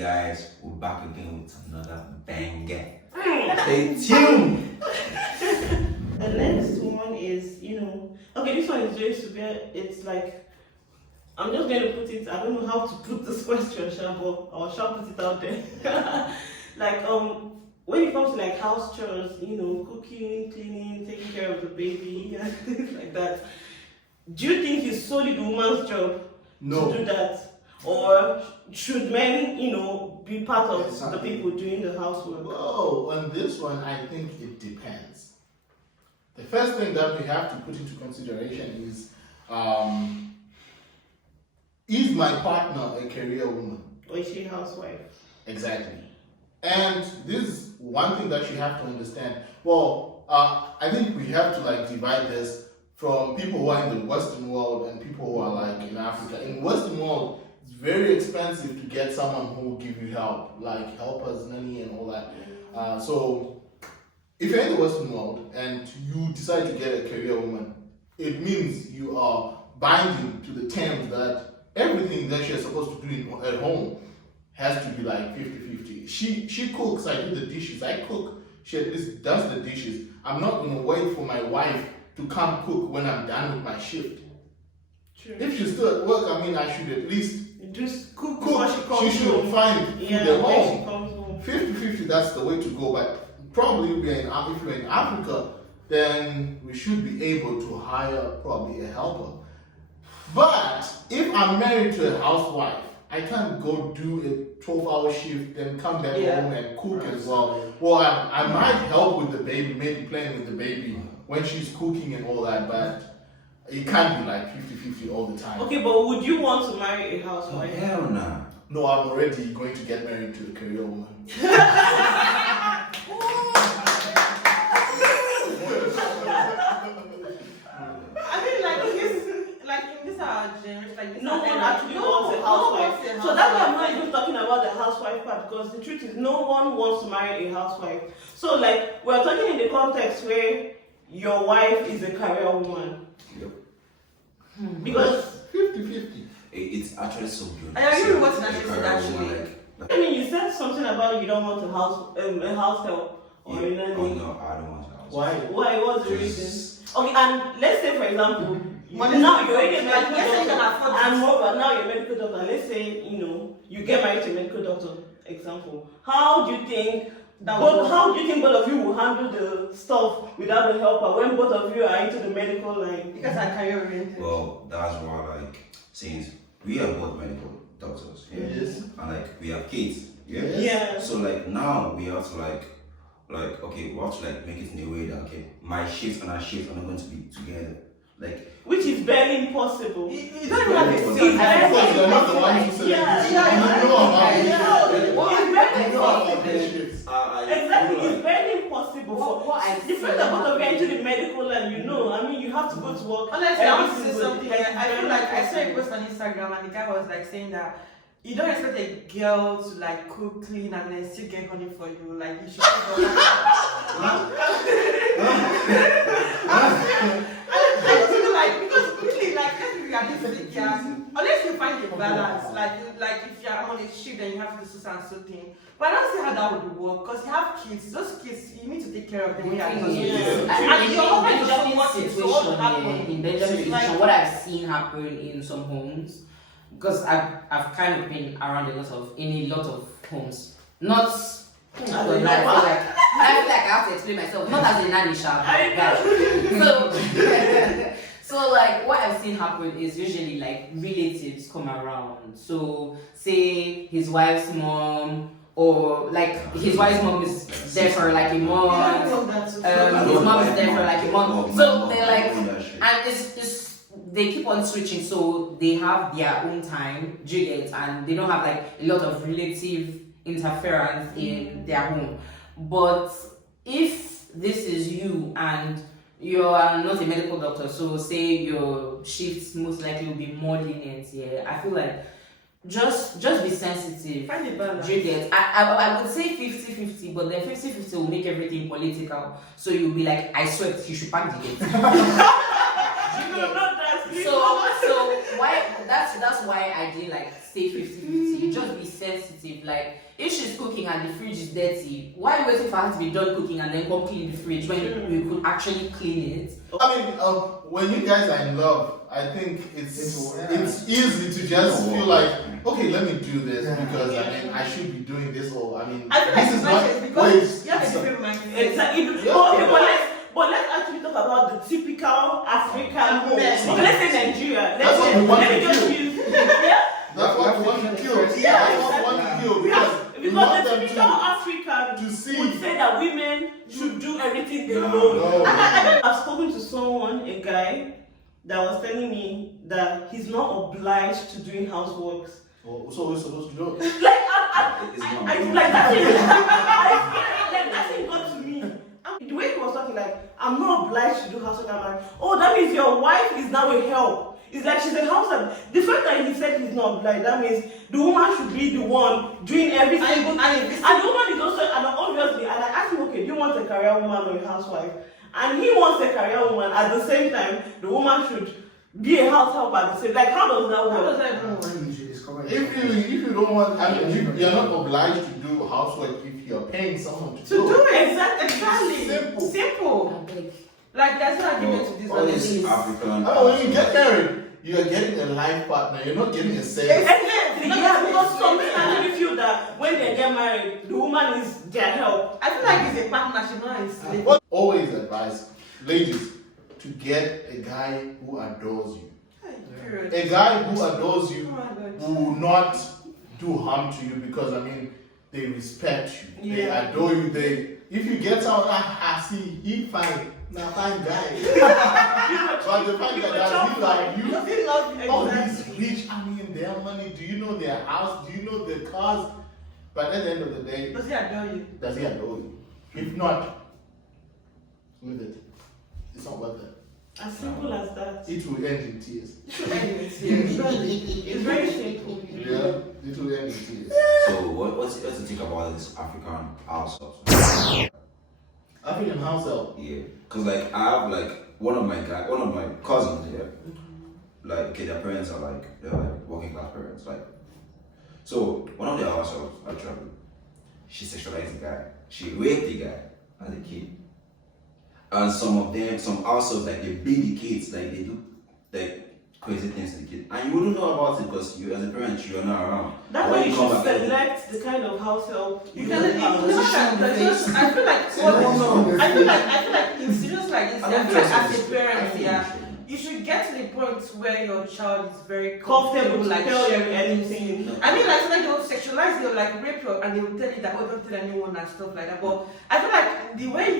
guys. We're back again with another banger. Stay tuned. The next one is, okay, this one is very severe. It's like, I'm just going to put it, I don't know how to put this question, but I shall put it out there. Like, when it comes to like house chores, cooking, cleaning, taking care of the baby, and things like that, do you think it's solely the woman's job to do that? Or should men, be part of the people doing the housework? Well, on this one, I think it depends. The first thing that we have to put into consideration is my partner a career woman? Or is she a housewife? Exactly. And this is one thing that you have to understand. Well, I think we have to divide this from people who are in the Western world and people who are in Africa. In the Western world, it's very expensive to get someone who will give you help, like helpers, nanny, and all that. So if you're in the Western world and you decide to get a career woman, it means you are binding to the terms that everything that you're supposed to do at home has to be 50-50. She cooks, I do the dishes. I cook, she at least does the dishes. I'm not going to wait for my wife to come cook when I'm done with my shift. True. If she's still at work, I should at least just cook before she comes she should home. find food at when she home. comes home. 50-50, that's the way to go. But probably if we're in Africa, then we should be able to hire probably a helper. But if I'm married to a housewife, I can't go do a 12-hour shift, then come back home and cook as well. Well, I might help with the baby, maybe playing with the baby when she's cooking and all that, but it can't be 50-50 all the time. Okay, but would you want to marry a housewife? Hell nah. No, I'm already going to get married to a career woman. No one actually wants a housewife. So that's why I'm not even talking about the housewife part, because the truth is no one wants to marry a housewife. So we're talking in the context where your wife is a career woman. Yep. Because 50-50. It's actually so good. I agree with what Nashi said actually. You said something about you don't want a house help or a nanny. Oh no, I don't want a house. Why? Why? What's the reason? Okay, and let's say for example, now you're already a medical doctor, and moreover, now you're a medical doctor. Let's say you get married to a medical doctor. Example, how do you think both of you will handle the stuff without a helper when both of you are into the medical line? Because I career oriented. Well, that's why since we are both medical doctors, Yes. and we have kids, Yeah. So now we have to okay, we have to make it in a way that my shift and our shift are not going to be together. Which is barely impossible. You don't even have a Because say. you're not the one who said Yeah. you know about it. Exactly, it's very impossible. The fact that both of you are into the medical line, you have to go to work. Honestly, I want to say every single something. day. I feel like I saw a post on Instagram and the guy was saying that you don't expect a girl to cook, clean, and then still get honey for you. You should. I just feel because really let's be realistic, unless you find a balance, if you're on a shift and you have to do so and so thing. But I don't see how that would work because you have kids. Those kids, you need to take care of them when you're at And your husband is Benjamin's not working, so what situation, will happen? in Benjamin's situation, what I've seen happen in some homes, because I've kind of been around in a lot of homes, not. I feel like I have to explain myself, not as a nanny shop. So what I've seen happen is usually relatives come around. So say his wife's mom, or his wife's mom is there for a month. His mom is there for a month. So they're and it's they keep on switching. So they have their own time, do you get? And they don't have a lot of relative interference in their home. But if this is you and you are not a medical doctor, so say your shifts most likely will be more lenient, I feel just be sensitive. Find a balance. Do you get? I would say 50-50, but then 50-50 will make everything political. So you'll be I sweat, you should pack the gate. So why that's why I didn't like say 50-50. Just be sensitive. Like if she's cooking and the fridge is dirty, why are you waiting for her to be done cooking and then come clean the fridge when you could actually clean it? I mean, when you guys are in love, I think it's easy to just feel like, okay, let me do this because I mean I should be doing this, or I mean I feel like this is it's not nice because waste. you have to be reminded. Exactly. Yeah. Okay, but let's actually talk about the typical African home. Yes. Okay, let's say Nigeria. That's what we want Let me to just do. use yeah. That's what we want to kill. Yeah, That's what we want to kill because we Because want the them typical African to would see. say that women should do everything they No, know. no. I've spoken to someone, a guy, that was telling me that he's not obliged to doing houseworks. So we're supposed to do it. Like It's not I wrong. like that thing got to me. The way he was talking, like, I'm not obliged to do housework. I'm like, oh, that means your wife is now a help. It's like she's a housewife. The fact that he said he's not obliged, that means the woman should be the one doing every single thing. And the woman is also, and obviously, and I asked him, okay, do you want a career woman or a housewife? And he wants a career woman. At the same time, the woman should be a house help at the same. Like, how does that How does work? that even work? If you don't want, I mean, you're not obliged to do housework if you're paying someone to To do do it. it, exactly. Simple. Simple. Like there's no argument to this All one. this African. I mean, when you get married, you are getting a life partner. You're not getting a sales. Exactly. Yeah, because some men actually feel that when they get married, the woman is their help. I feel like it's a partnership, not a slave. What always advise ladies to get a guy who adores you. Period. A guy who adores Oh you my God. will not do harm to you because I mean they respect you. They Yeah. adore you. If you get someone see he fine, now fine guy. But the fact that does he like you? You still love you. Oh, he's rich. I mean, their money. Do you know their house? Do you know their cars? But at the end of the day, Does he adore you? does he adore you? If not, leave it. It's not worth it. As simple as that. It will end in tears. It's very simple. Yeah, it will end in tears. So what's to think about this African household? African house help. Yeah, cause like I have like one of my cousins here. Like okay, their parents are like they're like working class parents. Like so one of their households actually, she sexualized the guy. She raped the guy as a kid. And some of them, some households like they beat the kids, like they do like crazy things to the kids. And you wouldn't know about it because you as a parent you are not around. That's When why you come should back, select the kind of house help You you can can have. I feel like I feel like in situations like this, I feel like as a parent, yeah, you should get to the point where your child is very Comfortable to like tell you sharing anything. I mean, like sometimes they'll sexualize you, like rape you, and they will tell you that oh, don't tell anyone and stuff like that. But I feel like the way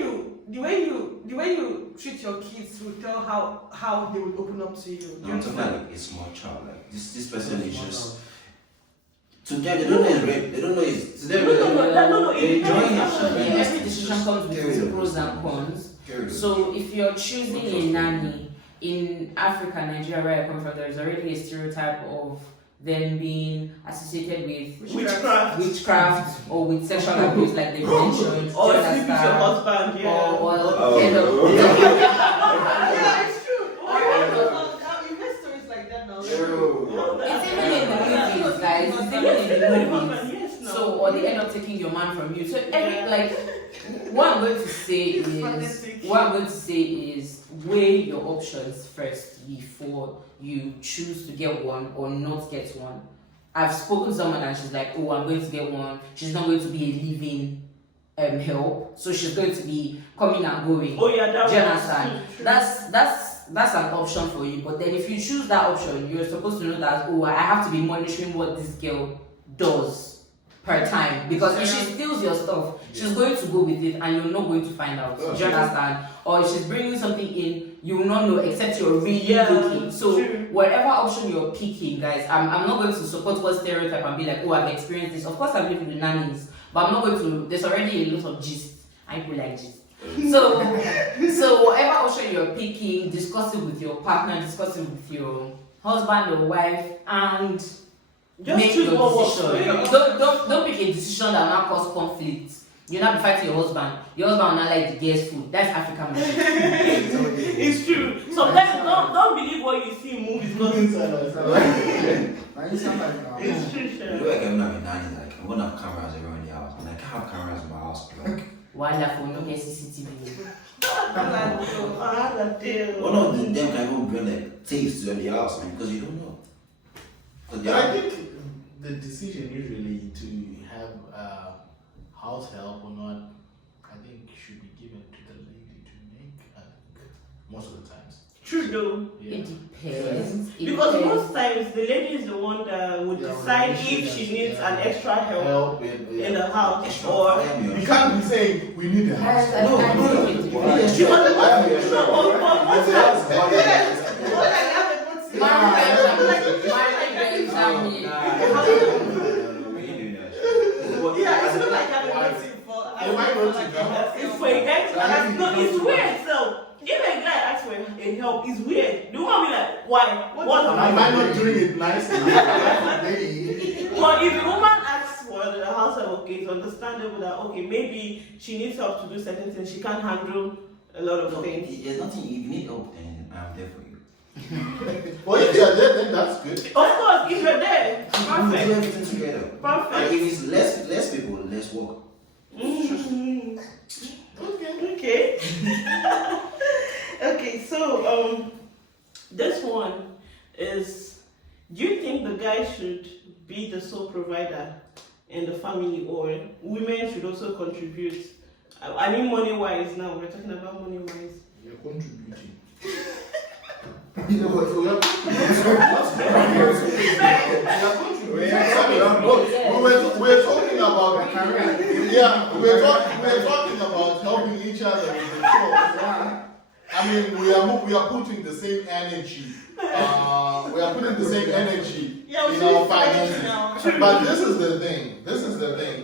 you treat your kids will tell how they will open up to you. Do you I'm talking understand? like a small child. Like this person is just to them they don't know it's rape. They don't know it's to them. No, They enjoy it. Yeah, every decision comes with its pros and cons. So if you're choosing a nanny in Africa, Nigeria, where I come from, there's already a stereotype of them being associated with witchcraft or with sexual abuse, like they mentioned. Or Do you sleep with your understand? husband, yeah. Or end up. Yeah, it's true. You hear stories like that now. It's even in the movies, guys. It's even in the movies. Yes, no. So, or they end up taking your man from you. So, like, what I'm going to say is weigh your options first before you choose to get one or not get one. I've spoken to someone and she's like, oh, I'm going to get one. She's not going to be a living help, so she's going to be coming and going. Oh yeah, that Do you understand? true. That's an option for you. But then if you choose that option, you're supposed to know that oh, I have to be monitoring what this girl does per time, because if she steals your stuff, she's going to go with it and you're not going to find out. Do you understand? Or if she's bringing something in, you will not know except you're really looking. So true. whatever option you're picking, guys, I'm not going to support what stereotype and be like, oh, I've experienced this. Of course I've lived with the nannies, but I'm not going to. There's already a lot of gist. I people like gist. So whatever option you're picking, discuss it with your partner, discuss it with your husband or wife, and Just make choose your what works for decision. you. Don't pick a decision that will not cause conflict You're not fighting your husband. Your husband will not like the guest food. That's African magic. It's true. Sometimes don't believe what you see in movies. Because it's true, You know, like I'm not a nanny, like I'm gonna have cameras around the house. And I can't have cameras in my house. Like Wonderful, no get CCTV. one of them can even bring like tapes to the house, man, because you don't know. I think the decision usually to have house help or not, I think should be given to the lady to make. I think most of the times. true though. Yeah. It depends. Because most times the lady is the one that would decide if she needs an extra help in the house or You can't be saying we need a house. No. she was the one. No, but what's that? Yeah, it's not like having a meeting for. It's for a guy to ask. No, it's weird. So if a guy asks for a help, it's weird. The woman be like, why? What am Am I I not doing it nicely? But if the woman asks for the house help, okay, it's understandable that okay, maybe she needs help to do certain things. She can't handle a lot of things. There's nothing, if you need help, then I'm there for you. Well, if you're there, then that's good. Of course, if you're there, We do perfect. everything together. And Perfect. if it's less people, less work. Mhm. Okay. Okay, so this one is, do you think the guy should be the sole provider in the family or women should also contribute? I mean money wise now, we're talking about money wise. You're contributing. We're talking about we're talking about helping each other with the chores. I mean, we are putting the same energy. We are putting the same energy in our finances. But this is the thing.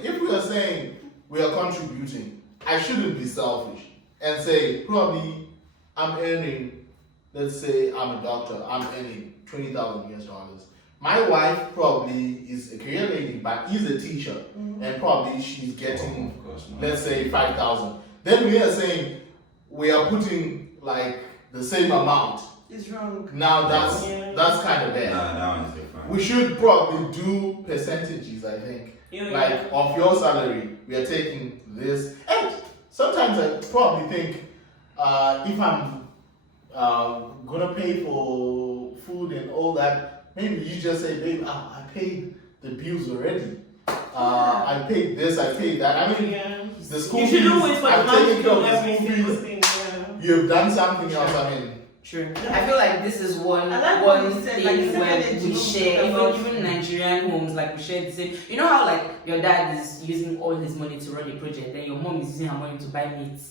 If we are saying we are contributing, I shouldn't be selfish and say probably I'm earning. Let's say I'm a doctor. I'm earning $20,000. My wife probably is a career lady, but is a teacher, and probably she's getting, let's say, 5,000. Then we are saying we are putting like the same amount. It's wrong. Now that's kind of bad. Nah, that one is different. We should probably do percentages. I think, like of your salary, we are taking this. And sometimes I probably think if I'm gonna pay for food and all that. Maybe you just say, babe, I paid the bills already. I paid this, I paid that. I mean, the school fees, I've taken care of the school fees. You've done something else, I mean. True. I feel like this is one said, thing like, where we share, even Nigerian homes, like we share the same. You know how like your dad is using all his money to run a project, then your mom is using her money to buy meat.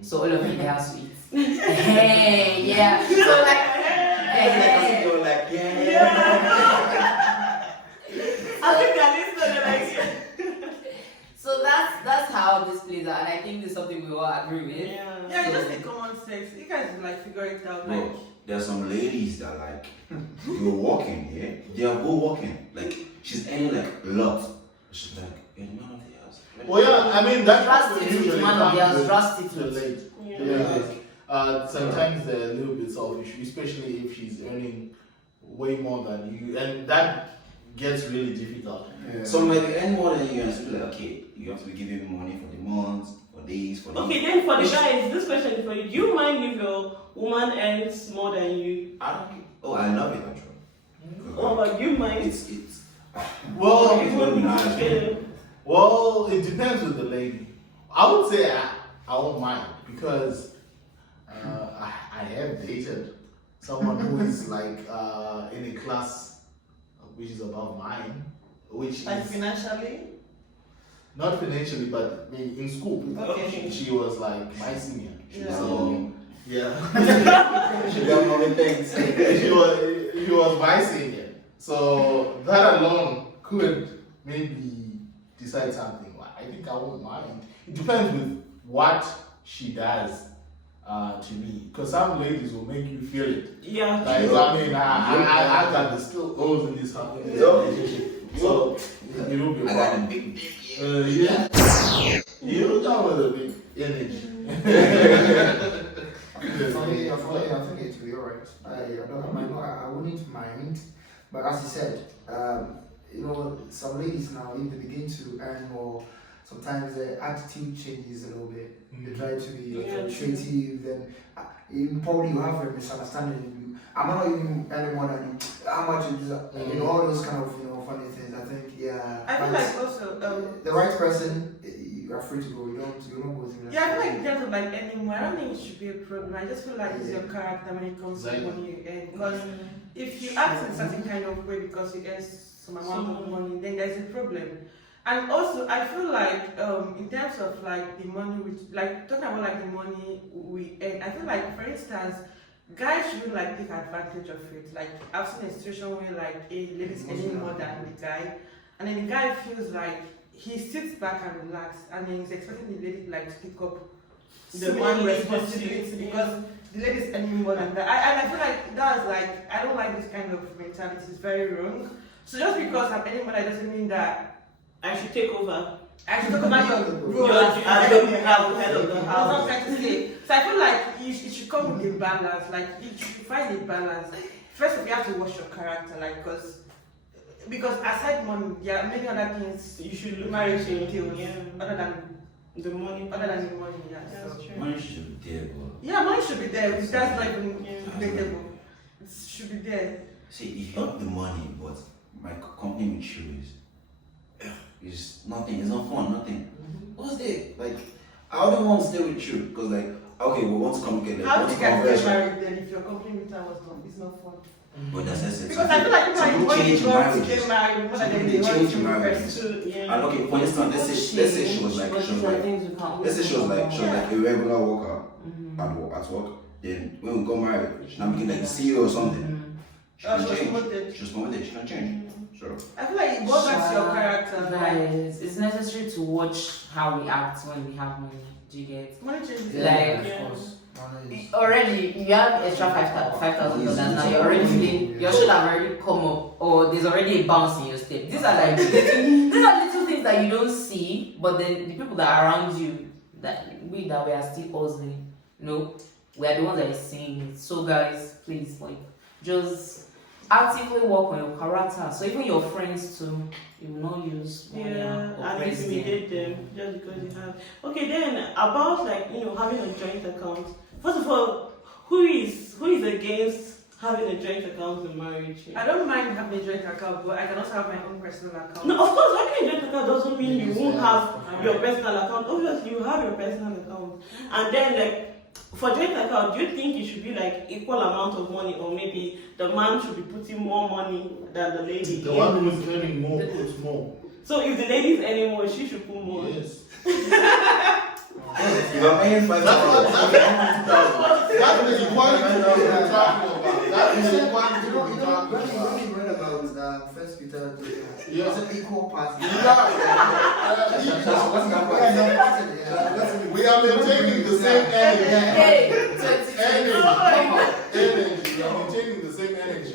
So all of you in the house to eat. Hey, yeah. So like, I think at least they're like, so that's how this plays out, and I think this is something we all agree with. yeah. Yeah, it's just a common sense. You guys like figure it out. Like, Bro, there's some ladies that like you're walking, yeah? They are both walking. Like she's earning like a lot. She's like, you're the man of the house. Well, yeah, I mean that's what Prostitute, usually man of the house, comes prostitute. to late. Yeah. Sometimes they're a little bit selfish, especially if she's earning way more than you, and that gets really difficult. So like earn more than you, and it's like, okay, you have to be giving me money for the months, for days, for Okay, then for the guys, this question is for you. Do you mind if your woman earns more than you? I don't care. Oh, I love it actually. Or about you mind? It's Well, it's gonna be nice. Okay. well, it depends with the lady. I would say I won't mind because I have dated someone who is like in a class which is above mine, which like is financially. not financially, but in school. Okay. She was like my senior. Yeah. So yeah. She got more things. He was my senior. So that alone could maybe decide something. I think I won't mind. It depends with what she does to me. Because some ladies will make you feel it. Yeah. Like, I mean, I got the skill goes in this relationship. So it will be I got a big dick. yeah. You come with a big image. I think it will be alright. I wouldn't mind, but as you said, some ladies now, if they begin to earn more, sometimes their attitude changes a little bit. They try to be creative, then probably you have a misunderstanding. I'm not even earning more than you. How much is all those kind of funny things. I think I feel like also the right person, you are free to go. You're not going through that. Yeah, I feel like in terms of like earning more, I don't think it should be a problem. I just feel like it's your character when it comes to money you earn. Because if you act in a certain kind of way because you earn some amount of money, then there's a problem. And also, I feel like in terms of like the money, talking about like the money we earn, I feel like, for instance, guys shouldn't like take advantage of it. Like I've seen a situation where like a lady's earning more than the guy, and then the guy feels like he sits back and relaxes, and then he's expecting the lady like to pick up the money responsibility because the lady's earning more than that. I feel like that's like, I don't like this kind of mentality. It's very wrong. So just because I'm earning money doesn't mean that I should take over. I should talk about your role as as the head of the that's what I'm house. trying to say. So I feel like it should come with a balance. Like you should find a balance. First of all, you have to watch your character, like because aside money, there are many other things You should look marriage into, entails other than the money. the money. Yeah, That's so. true. Money should be there, but Yeah, money should be there. That's not even debatable. It should be there. see, if you have the money, but my company with you is nothing. It's not fun. Nothing. What's there? Like, I don't want to stay with you because, like, okay, we want to communicate. Like, How want do to you guys get converse. married then if your company with her was done? It's not fun. But that's it. Because I feel like people are going to get married more than Some they people want change to marriages. And okay, for instance, let's say she was like a regular worker at work. Then when we got married, she now became like the CEO or something. She can change. She was promoted. She can change. So I feel like it goes back to your character. Guys, it's necessary to watch how we act when we have money. Do you get? Money changes. Like, of course. Money is- already you have extra $5,000 now. You're already feeling your should have already come up, or there's already a bounce in your step. These are like these are little things that you don't see, but then the people that are around you, that we are still hustling. We are the ones that are seeing it. So guys, please just actively work on your character. So even your friends too, you will not use money Yeah, or and praise them. intimidate them just because you have. Okay, then about having a joint account. First of all, who is against having a joint account in marriage? I don't mind having a joint account, but I can also have my own personal account. No, of course, having a joint account doesn't mean you won't have your personal account. Obviously, you have your personal account, and then for joint account, do you think it should be like equal amount of money, or maybe the man should be putting more money than the lady? The one who is earning more puts more. So if the lady is earning more, she should put more. Yes. if I'm paying That's the equality we're talking about. That is the equality we're talking about. When you read about First Peter, Yeah. it's an equal party. We are maintaining the same energy. Hey, Energy. come on. Energy. We are maintaining the same energy.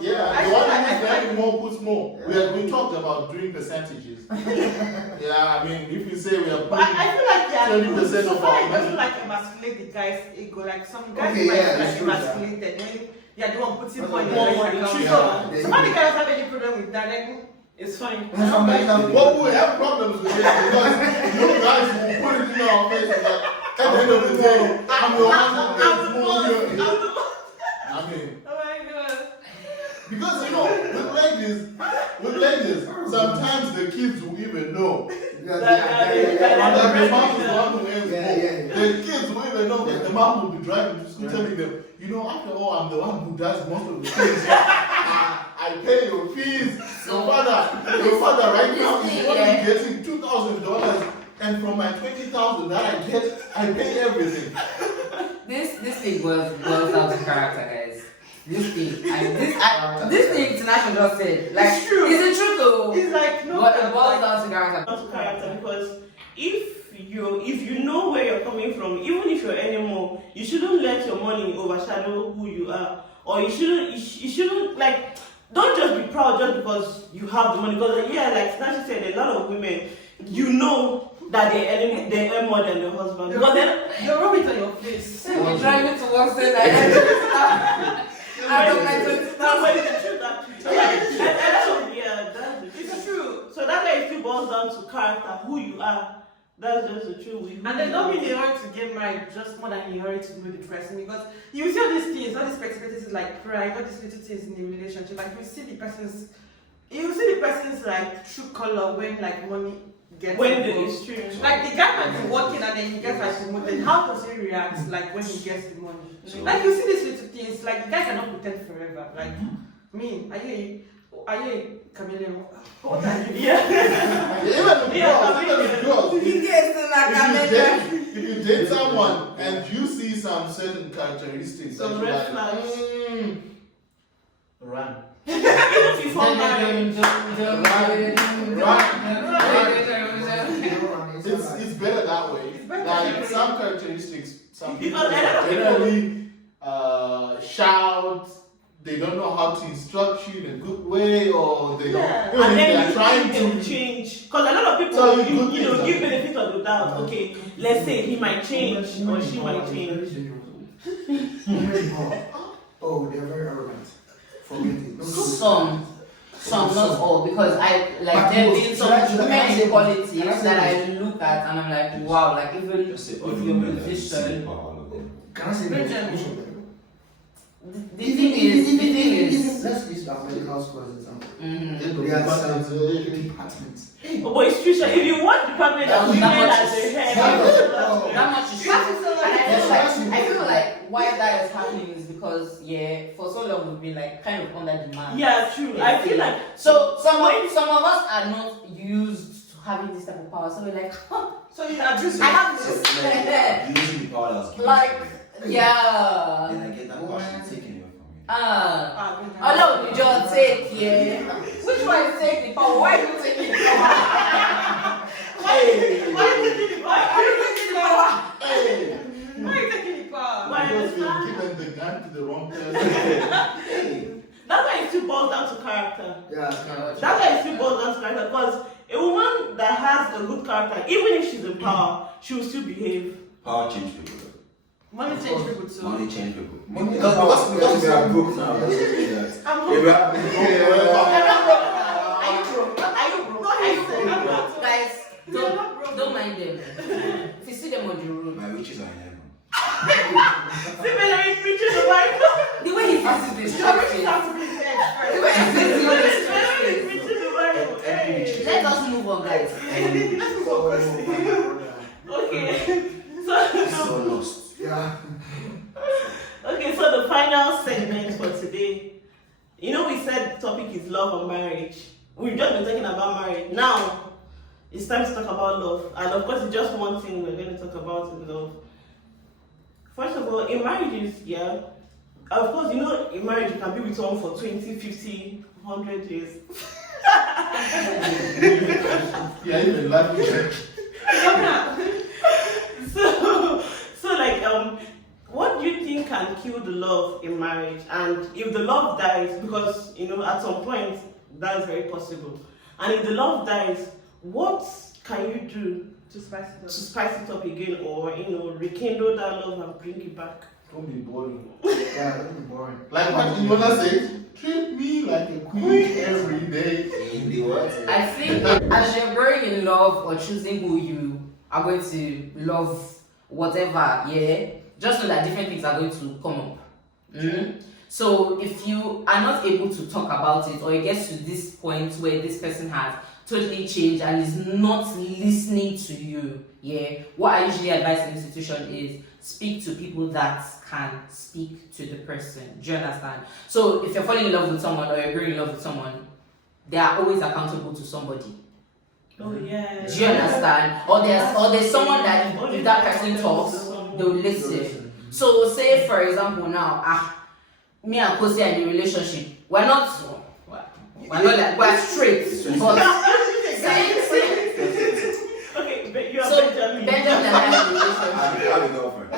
Yeah, the one who is earning more puts more. We talked about doing percentages. Yeah, I mean, if you say we are But I feel like 20% of our it doesn't money. like emasculate the guy's ego. Like some guys Okay, might yeah, feel that's like true, emasculated when they are the one putting money in More the money, account. true. So some of the guys have any problem with that. Like, It's fine. Well, we have problems with it because you guys will put it in our faces that at the end of the day, I'm the one that makes more here. I mean, oh my god. because with ladies, sometimes the kids will even know. That the mom is the one who earns more. The kids will even know that the mom will be driving to school telling them, after all, I'm the one who does most of the things. I pay your fees. Your father right now is only getting $2,000, and from my $20,000 that I get, I pay everything. This thing boils down to character, guys. This thing International just said, like, It's true. It's the truth though. It's like no. But it boils down to character. Not character, because if you know where you're coming from, even if you're earning more, you shouldn't let your money overshadow who you are, or you shouldn't don't just be proud just because you have the money. Because like Snatchy said, a lot of women, you know that they earn more than the husband. But then You rub it on your face. We're driving to work saying that I don't like to no, but it's the truth actually. So, yeah, that's the truth. It's true. So that's why it still boils down to character, who you are. That's just the truth. And they don't mean in hurry to get married, just more than in hurry to know the person. Because you see all these things, all these petty like pride, all these little things in a relationship. Like you see the person's like true color when like money gets when involved. it's true. Like the guy might be working and then he gets like promoted. How does he react like when he gets the money? So- Like you see these little things, like the guy cannot pretend forever. Like me, are you a chameleon? What are you? Yeah. Even the girls, He gets to like if you date someone and you see some certain characteristics, Some that you're red like, flags. run. Even before marriage. It's better that way. It's better Like that way. some characteristics, some people Because a lot of generally shout. They don't know how to instruct you in a good way, or they Yeah. don't. And They then are you trying think they will to. change. Because a lot of people, Tell you good you know, things, give benefit of the doubt. Okay, let's say he might change or she might change. Oh, they're very arrogant. Forget it. some, not all, because I like there been some many qualities that I look at and I'm like, wow, like even Just say if all the your women that you see position. all of them. Can I say Benjamin. most of them? The thing is, Let's use our medical school as an example. mhm. They are departments. Oh, but it's true. So if you want department of women as a head, That much is true. Yes, And I feel like why that is happening is because for so long we've been like kind of under demand. yeah, true. I feel like So some of us are not used to having this type of power. So we're like, So you abuse I have So, this. like, using the power that's given Like, to you. yeah. Then I get that passion taken away from you. Hello, you just take Which one is taking the power? Why are you taking the power? Why are you taking the power? Hey, Why are you taking the power? Why? because we've given the gun to the wrong person. that's why it still boils down to character. Yeah, it's kind of That's why it still boils down to character. Because a woman that has a good character, even if she's in power, she will still behave. Power change people. Though. Money change people too. Money change people. Money- Because we are broke now. That's just mean that. I'm If we are- Are you broke? Are you broke? Guys, don't mind them. If you see them on the road, My riches are in heaven. See, when I preaching the Bible, the way he faces this, You already have to be dead the first. way he faces when this, I preaching the Bible, hey. let us move on, guys. Okay. So So, lost. Yeah. okay, so the final segment for today. You know, we said the topic is love or marriage. We've just been talking about marriage. Now, it's time to talk about love. And of course, it's just one thing we're going to talk about is love. First of all, in marriages, yeah, of course, you know, in marriage, you can be with someone for 20, 50, 100 years. Yeah, even laughing. So like, what do you think can kill the love in marriage? And if the love dies, because you know at some point that is very possible, and if the love dies, what can you do To spice it to up. spice it up again, or rekindle that love and bring it back? Don't be boring. Yeah, that'd be boring. Like what Ilona said, treat me like a queen every day. In the what? I think as you're growing in love or choosing who you are going to love, whatever, yeah, just know that different things are going to come up. Mhm. So if you are not able to talk about it, or it gets to this point where this person has totally changed and is not listening to you, yeah, what I usually advise in this situation is speak to people that can speak to the person. Do you understand? So if you're falling in love with someone or you're growing in love with someone, they are always accountable to somebody. Oh yeah. Do you understand? Or there's someone that if that person talks, they'll listen. So say for example now, me and Kosi are in a relationship. We're not like we're straight, but say Okay, but you're so Benjamin. Benjamin and I are in a relationship. I have a girlfriend. We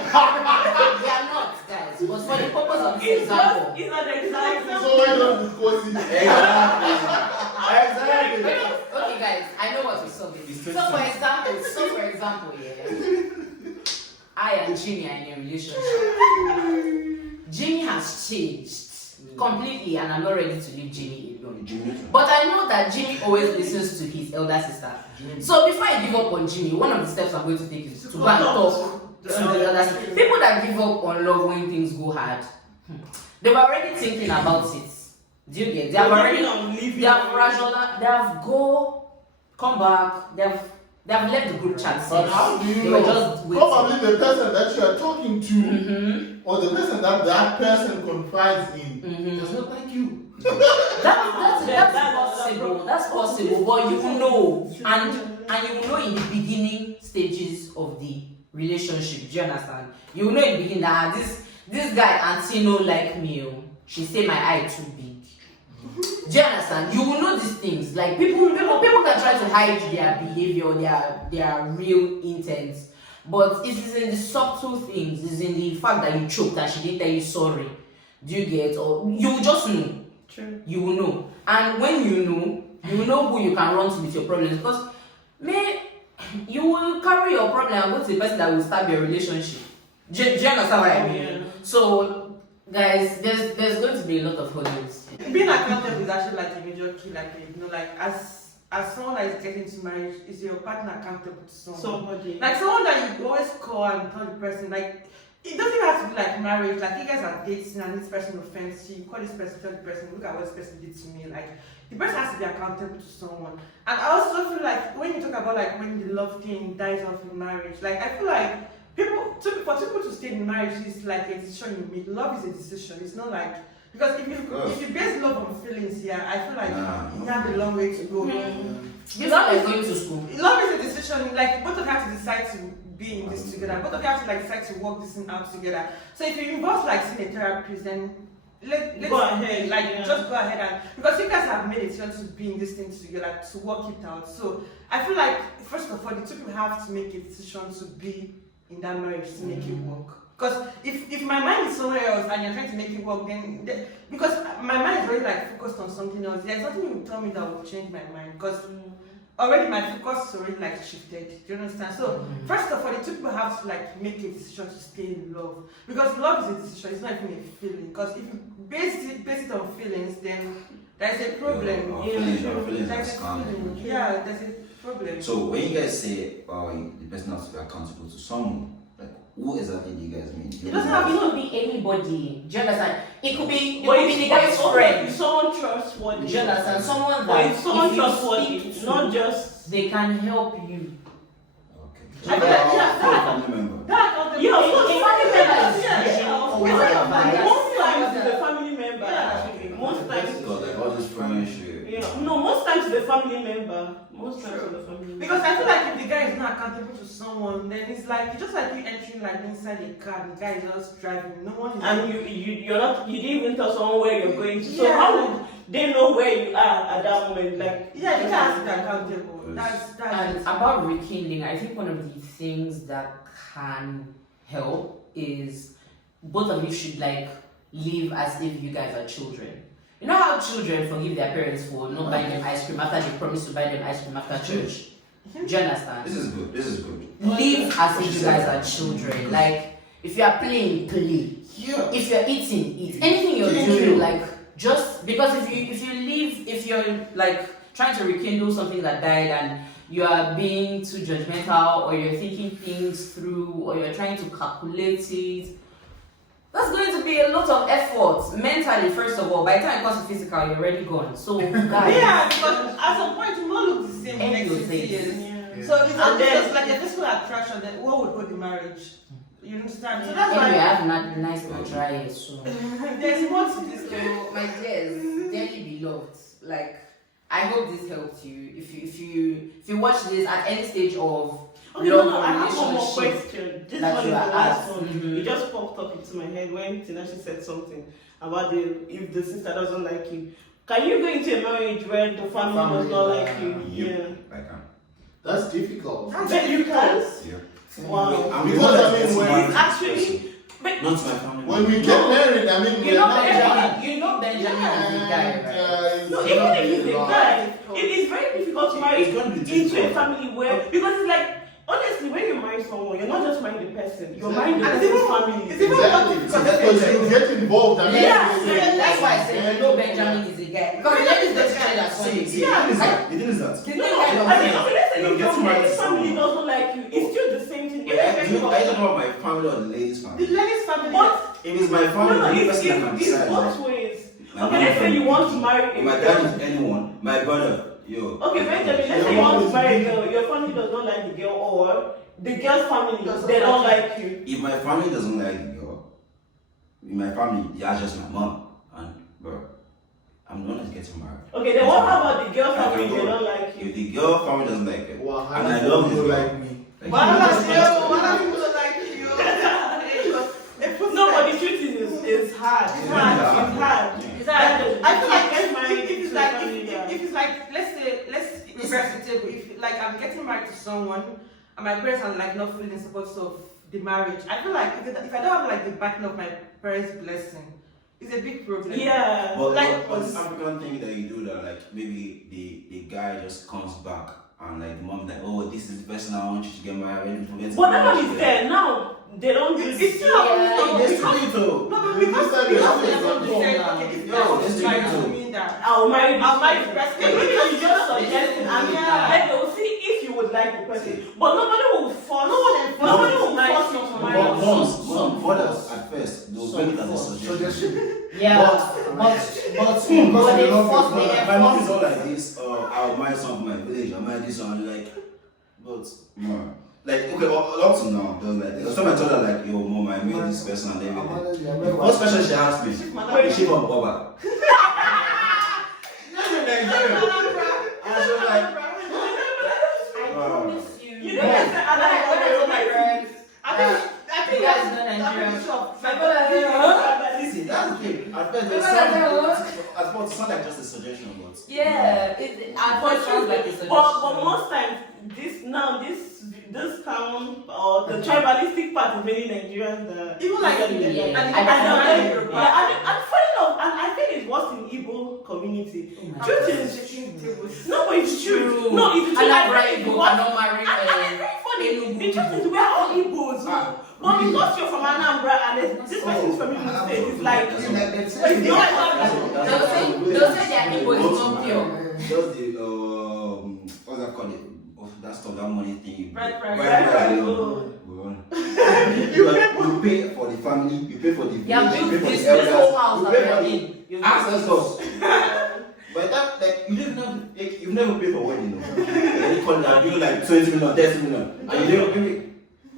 are not, guys. But for the purpose of this example. It's an example. So why don't discuss it? Exactly. Okay, guys, I know what to solve It's it. So for example, yeah, I and Jimmy are in a relationship. Jimmy has changed completely, and I'm not ready to leave Jimmy alone. But I know that Jimmy always listens to his elder sister. So before I give up on Jimmy, one of the steps I'm going to take is to go and talk to the other sister. People that give up on love when things go hard, they were already thinking about it. Do you get? They have already, they have come back, they have left the group chat. But how do you know? Probably the person that you are talking to, or the person that person confides in, does not like you. That's possible. That's possible. But you will know, and you will know in the beginning stages of the relationship. Do you understand? You will know in the beginning that this guy Auntie no like me. She say my eye too big. Do you understand? You will know these things. Like people can try to hide their behavior, their real intent. But it is in the subtle things. It's in the fact that you choked and she didn't tell you sorry. Do you get? Or you will just know. True. You will know. And when you will know who you can run to with your problems. Because you will carry your problem and go to the person that will start your relationship. Do you understand what I mean? Yeah. So guys, there's going to be a lot of hurdles. Being accountable is actually like a major key, like as someone that is getting into marriage, is your partner accountable to someone? Like someone that you always call and tell the person, like it doesn't have to be like marriage, like you guys are dating and this person offends you, call this person, tell the person, look at what this person did to me. Like the person has to be accountable to someone. And I also feel like when you talk about like when the love thing dies off in marriage, like I feel like for people to stay in marriage is like a decision you make. Love is a decision. It's not like, because if you base love on feelings here, I feel like you have a long way to go. It's not like going to school. Love is a decision. Like both of you have to decide to be in this together. Both of you have to like decide to work this thing out together. So if you involve like seeing a therapist, then let's go ahead. Just go ahead and, because you guys have made a decision to be in this thing together, to work it out. So I feel like first of all, the two people have to make a decision to be in that marriage to make it work. Because if my mind is somewhere else and you're trying to make it work, then because my mind is already like focused on something else, there's nothing you will tell me that will change my mind. Because already my focus is already like shifted. Do you understand? So first of all, the two people have to like make a decision to stay in love. Because love is a decision, it's not even a feeling. Because if you base it on feelings, then there's a problem. There's a problem. So when you guys say the person has to be accountable to someone, like who exactly do you guys mean? It doesn't have to be anybody. Do you understand? It could be the guy's friend. Someone trustworthy. Do you understand? Someone But that if someone if you trustworthy, speak to, not just they can help you. Okay. I feel like Family member. Yeah, of course, If family members. yeah, Of of course. course. Most times it's the family member. Actually, most times. Like all this friendship. Yeah. No, most times the family member. Most times the family member. Because I feel like if the guy is not accountable to someone, then it's like it's just like you entering like inside a car, the guy is just driving. No one is. And you didn't even tell someone where you're going to. So Yeah. how would they know where you are at that moment? Like Yeah, the guy has to be accountable. That's And it. about rekindling, I think one of the things that can help is both of you should like live as if you guys are children. You know how children forgive their parents for not buying them ice cream after they promise to buy them ice cream after church? Do you understand? This is good. Live as if you guys are children. Like if you are playing, play. Yeah. If you're eating, eat. Anything you're doing, like just because if you're like trying to rekindle something that died and you are being too judgmental or you're thinking things through or you're trying to calculate it, that's going to be a lot of effort mentally. First of all, by the time it comes to physical, you're already gone. So guys, Yeah, because at some point you won't look the same in the next 60 years. yeah. So it's just like a physical attraction. Then what would hold the marriage? You understand? So that's anyway, I why have not nice dry so. there's more to this. So my dears, dearly beloved, like I hope this helped you. If you watch this at any stage of Okay, love no, or I have one more relationship, question. This that one is you the are last asked. one. Mhm. It just popped up into my head when Tinashe said something about if the sister doesn't like you. Can you go into a marriage where the family does not like you? Yeah. I can. That's difficult. Then you can't. Yeah. Wow. I'm Because, I mean, it's when not It's actually Not my family. When we get married, I mean, You we're know not Benjamin. You know Benjamin is a guy, And, right? No, it's even gonna if be he's a a lot. guy, it is very difficult to marry It's going to be into a difficult. family where, because it's like, honestly, when you marry someone, you're not just marrying the person, you're marrying the And person's it's family. It's even more Exactly. difficult Because you get involved. I mean, That's why I said you know Benjamin is a guy. Because ladies don't share that See, song. the thing is that. The thing is that. The No, thing I don't I mean, know. okay, let's say You're if your getting married to lady's family someone. doesn't like you, it's still the same thing. Even Are if you you're talking about my family or the lady's The family? ladies' family. But, If it's my no, family, no, the it's, person I can it's decide. both ways. My Okay, let's say you want to picky. marry If my dad is anyone, my brother, yo. Okay, Benjamin, let's say you want to marry a girl, your family does not like the girl, or the girl's family, they don't like you. If my family doesn't like the girl, in my family, yeah, just my mom. And, bro, I'm not getting married. Okay, then what about the girl's I can family, go. they don't like you? If the girl family doesn't like it, Wow, and I love this girl. like me. Like, Why you not just- you? Why not people don't like you? No, but the truth is hard. It's hard. It's hard. Yeah. Is that, I feel like Get married if it's to like family, yeah. if it's like let's reverse the table. If like I'm getting married to someone and my parents are like not fully in support of the marriage, I feel like if I don't have like the backing of my parents' blessing, it's a big problem. Yeah. But Like- but this African thing that you do that, like maybe the guy just comes back and like the mom like, oh, this is the person I want you to get married. But that one is there now. They don't do It's this. still happens now. They still do it though. No, but because This time because they they have to said, go okay, if Yo, that's this trying is to true. mean that I'll marry I'll marry this the person. person. Even if you just suggest it, and Yeah. then they'll see if you would like the person. But nobody will force. No one will Nobody force will you force you to to marry. marry. Some mothers at first they'll bring it as a suggestion. Yeah. But But because they they love force your the brother. My mom is all like this. I'll marry some of my village. I'll marry this one. Like, but no. Like okay, up to now, there's time I told her like, yo, mom, I made this person and everything. The first question she asked me, is she from Oba? And she was like, I promise you. You know, I said, when I told my parents, I think you guys that's know Nigeria. that's shock. My brother, listen, that's the thing. At first, Remember that at first, it sounded like just a suggestion, but yeah, at first sounds like a suggestion. but most times this town or the tribalistic part is very Nigerians that Even like Yeah. and and funny enough, and I think it's worse in Igbo community. Oh my Truth God. is, no, but it's true. No, it's true. I like I right think it's Igbo, worse. I don't marry And very funny. Enugu The truth is, Igbo. we are all Igbos. But because you're from Anambra and this person is from Imo State, it's like it's not They'll say their Igbo is not pure. just the what's that called? That stuff, that money thing. Right. You pay for the family, you pay for the village, Yeah, you pay build for this the elders, whole house you that pay we're for the in. You ancestors. But that, like, you've never paid for wedding, no? And you call that bill like 20 million, 30 million, and you never pay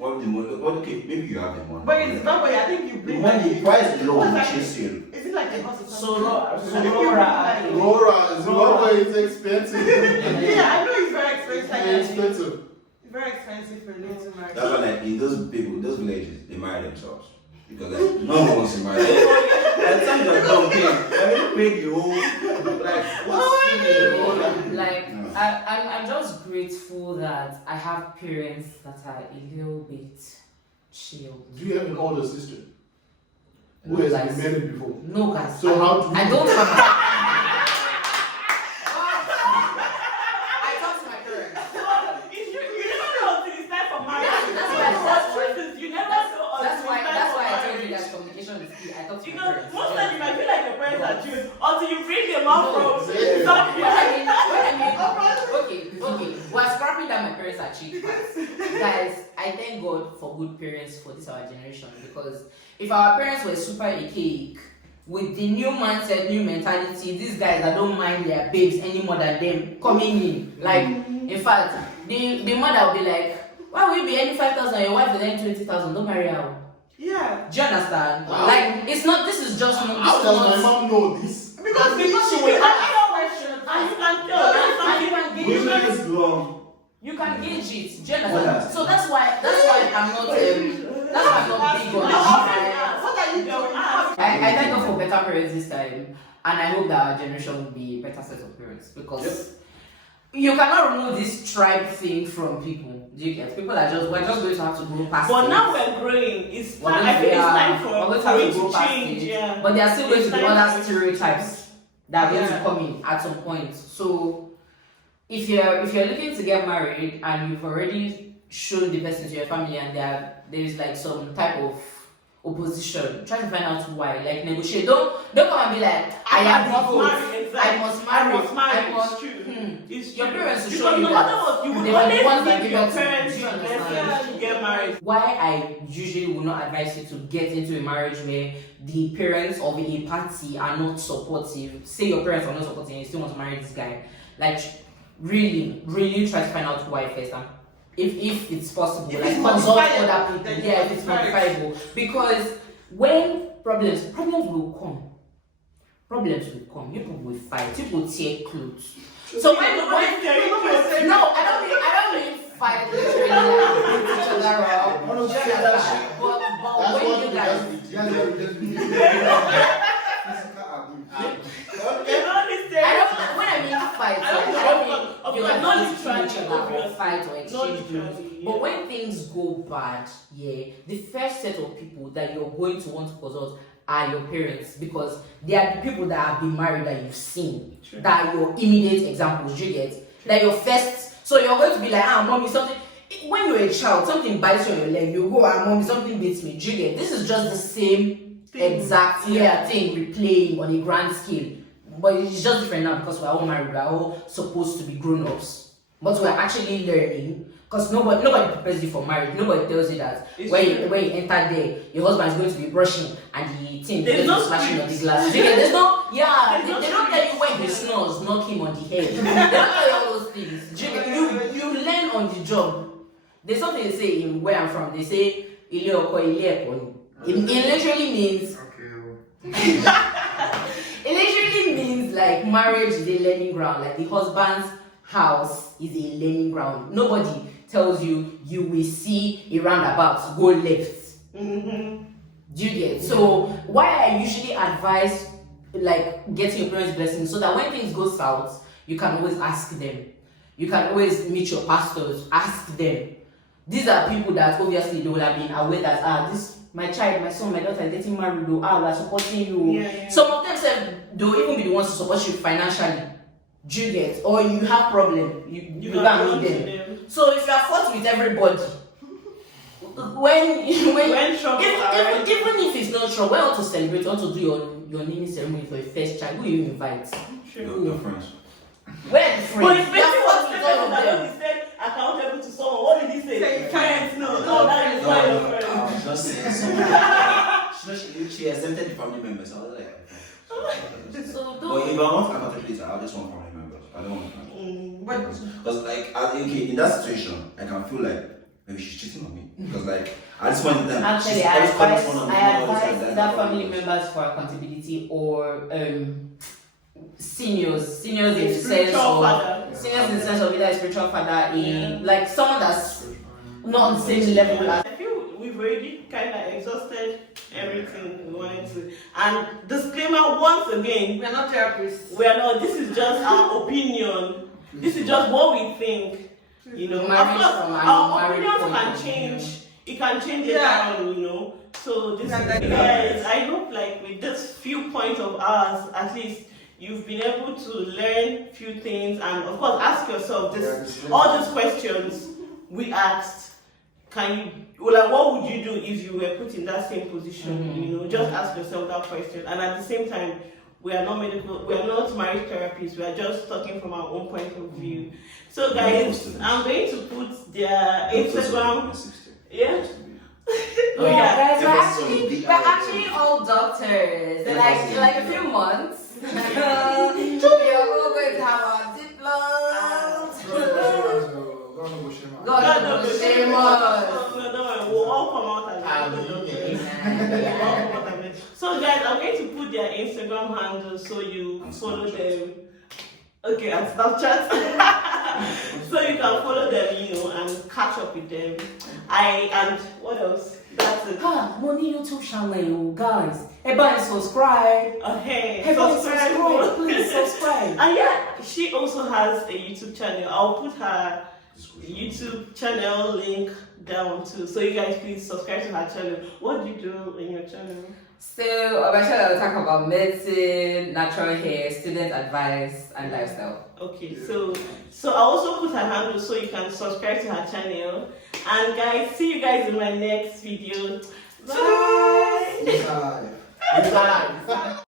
all the money. Okay, maybe you have the money. But it's not. But I think you the bring money, the price alone will What's chase you. Is it like a house or So something? Laura, Laura is one way it's expensive. Yeah, I know it's very expensive. Like, It's expensive. it's very expensive for a lady to marry. That's why, like, in those villages, they marry themselves. Because, like, no one wants to marry them. At times, like, don't pay. I mean, pay the whole, like, what's the whole, like no. I'm just grateful that I have parents that are a little bit chill. Do you have an older sister who has Guys. been married before? No, guys. So how do you? I don't have. I talk to my parents. You never know until it's time for marriage. That's why- Truth is, you never know until That's it's why time that's for why I told you marriage. that communication is key. I talk to my Because parents. most times you might feel like your parents are Jews until you bring them out from Yeah. somewhere. Okay, we're scrapping that my parents are cheap. Guys, I thank God for good parents for this our generation, because if our parents were super archaic with the new mindset, new mentality, these guys that don't mind their babes any more than them coming in. Like, in fact, the mother will be like, why will you be earning 5,000, your wife will earn 20,000, don't marry her. Yeah. Do you understand? Wow. Like, it's not, this is just not, How this does is my not. mom know this? Because You she can will ask tell, questions. and you can tell. And you can gauge Women it. is long. You can gauge it. Do you What understand? else? So that's why I'm not big on that. What are you doing? I thank God for better parents this time, and I hope that our generation will be a better set of parents, because you cannot remove this tribe thing from people. Do you get? People are just we're just going to have to grow past But it. now we're growing. It's We're time. going I to- think it's yeah, time we're for going to have to grow it to past change. it. Yeah. But there are still going It's to be time other for- stereotypes that are going to Yeah. come in at some point. So if you're looking to get married and you've already shown the person to your family and there's like some type of opposition, try to find out why. Like negotiate. Don't come and be like, I am must devout. marry, exactly. I must marry. I must marry. I must. It's true. It's Your true. parents will Because show you no that matter what, you would they were the ones that always give give your birth to you. parents Do you the understand? blessing to get married. Why I usually will not advise you to get into a marriage where the parents of a party are not supportive. Say your parents are not supporting and you still want to marry this guy. Like really try to find out why first. And if it's possible, If like it's consult modifiable, other people. then Yeah, if it's modifiable. Because when problems will come. Problems will come. People will fight. People will tear clothes. So when no, I don't mean fight literally like beat each other up. But That's when what you we guys, when I mean fight, I don't mean you're not beating each other or fight or exchange blows. But when things go bad, yeah, the first set of people that you're going to want to consult are your parents, because they are the people that have been married that you've seen, that are your immediate examples. You get that your first. So you're going to be like, mommy, something. When you're a child, something bites you on your leg, you go, mommy, something beats me. Do you get? This is just the same exact thing replaying on a grand scale, but it's just different now because we're all married. We're all supposed to be grown-ups, but we're actually learning. Because nobody prepares you for marriage. Nobody tells you that when you enter there, your husband is going to be brushing and the thing is going to be smashing on the glass. There's no, they don't tell you when he snores, knock him on the head. They don't tell you all those things. You learn on the job. There's something they say in where I'm from. They say ile oko ile eko. It literally means. It literally means like marriage is a learning ground. Like the husband's house is a learning ground. Nobody tells you will see a roundabout, go left. Mm-hmm. Do you get? So why I usually advise like getting your parents' blessing, so that when things go south, you can always ask them. You can always meet your pastors, ask them. These are people that obviously they would have been aware that this my child, my son, my daughter is getting married, we're supporting you. Yeah. Some of them said they'll even be the ones to support you financially. Do you get? Or you have problem, you can't meet them. So if you are fought with everybody, when trouble even if it's not trouble, when you want to celebrate, you want to do your naming ceremony for your first child, who you invite? Your friends. Where are the friends? But it's You are basically fought what with all of them. he said accountable to someone. What did he say? Say Parents, no, that is not your friend. I was just saying something. She exempted the family members. I was like, So but don't. if I want accountability, I just want family members. I don't want friends. Because like, okay, in that situation, I can feel like maybe she's cheating on me. Because like, I just want them. Actually, I advise that family members for accountability or seniors in the sense of seniors in the sense of either a spiritual father, like someone that's not on the same level as. I feel we've already kind of exhausted everything we wanted to. And disclaimer once again, We are not therapists. we are not. This is just our opinion. This is just what we think. You know, of Marriage course, from an our unmarried opinions point can of change. view. It can change it Yeah. down, you know. So this Yeah, is, that- guys, I hope like with this few points of ours, at least you've been able to learn few things, and of course ask yourself all these questions we asked. Can you, like, what would you do if you were put in that same position? You know, just ask yourself that question. And at the same time, we are not marriage therapists. We are just talking from our own point of view. So guys, I'm going to put their Instagram. Yeah. Oh yeah, guys, we're actually all doctors. They're like a few months. We are all going to have our diplomas. God knows, shame us. No, don't worry. We'll all come out and So guys, I'm going to put their Instagram handle so you follow them. Okay, and Snapchat. So you can follow them, and catch up with them. And what else? That's it. Money YouTube channel, guys. Everybody subscribe. Hey, Everybody subscribe. subscribe, please subscribe. And yeah, she also has a YouTube channel. I'll put her YouTube channel link down too. So you guys please subscribe to her channel. What do you do in your channel? So on my channel I'll talk about medicine, natural hair, student advice, and lifestyle. Okay, so I'll also put her handle so you can subscribe to her channel. And guys, see you guys in my next video. Bye. Bye. Bye.